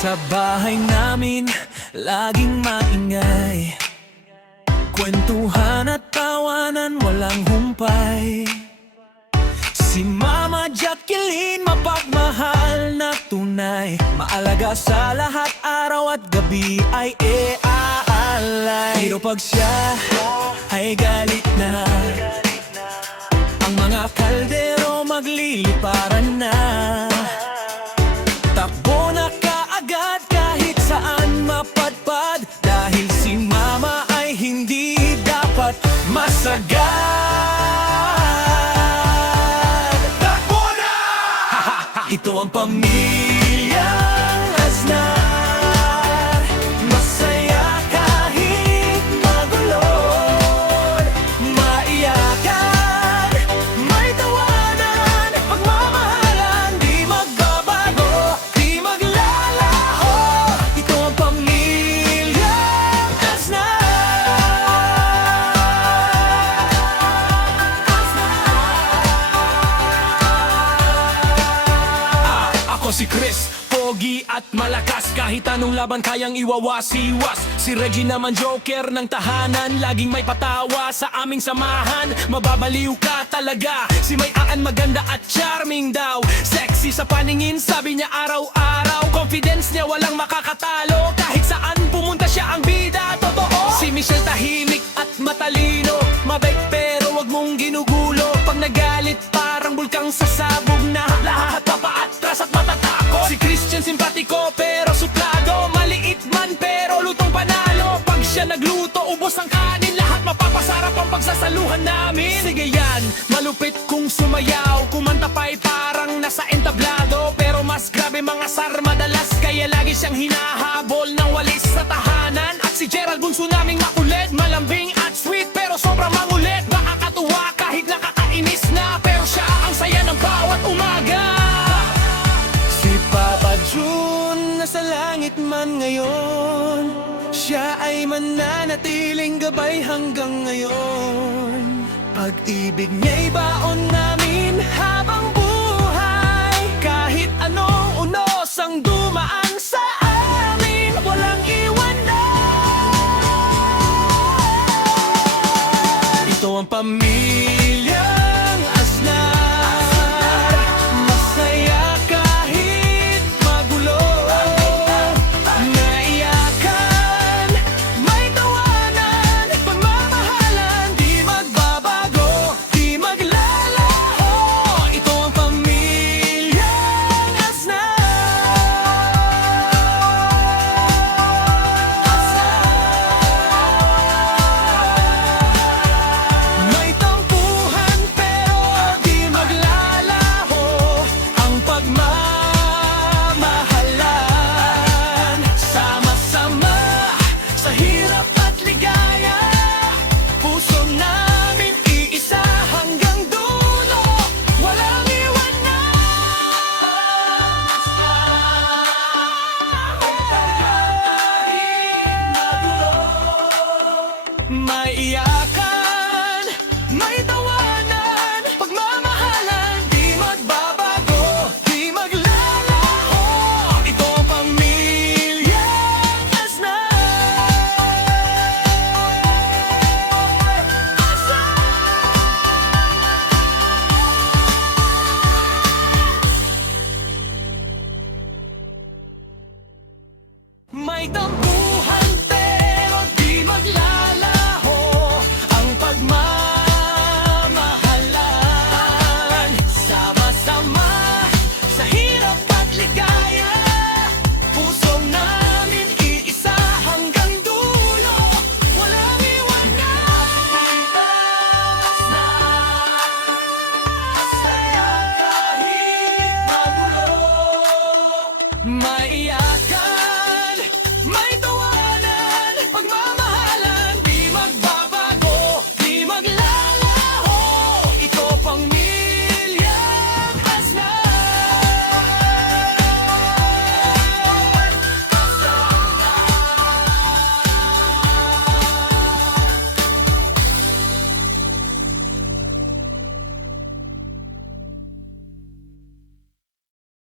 Sa bahay namin, laging maingay, kwentuhan at tawanan, walang humpay. Si Mama Jacqueline, mapagmahal na tunay, maalaga sa lahat, araw at gabi ay eaalay. Pero pag siya ay galit na, ang mga kaldero magliliparan na. Takbo na kaagad kahit saan mapadpad, dahil si Mama ay hindi dapat masagad. Takbo na! Ito ang pamilyang Aznar, masaya kahit magulod, maiyakan, may tawanan, pagmamahalan, di magbabago, di maglalaho. Ito ang pamilyang Aznar. Ako si Chris, pogi at malakas, kahit anong laban kayang iwawasiwas. Si Reggie naman joker ng tahanan, laging may patawa sa aming samahan. Mababaliw ka talaga, si May-aan maganda at charming daw. Sexy sa paningin, sabi niya araw-araw. Confidence niya walang makakatalo, kahit saan pumunta siya ang bida, totoo. Si Michelle tahimik at matalino, mabait pero wag mong ginugulo. Pag nagalit parang bulkang sasabog na, lahat papaatras at matatakot. Si Christian simpatiko pero suplado, maliit man pero lutong panalo. Pag siya nagluto, ubos ang kanin, lahat mapapasarap ang pagsasaluhan namin. Sige yan, malupit kung sumayaw, kumanta pa'y parang nasa entablado. Pero mas grabe mga sar madalas, kaya lagi siyang hinahabol ng walis sa tahanan. At si Gerald bunso naming makulit, malambing at sweet pero sobrang mangulit. Nakakatuwa kahit nakakainis na, pero siya ang saya ng bawat umaga. Si Papa June nasa langit man ngayon, siya ay mananatiling gabay hanggang ngayon. Pag-ibig niya'y baon namin habang buhay, kahit anong unos ang dumaan sa amin, walang iwanan. Ito ang pamilya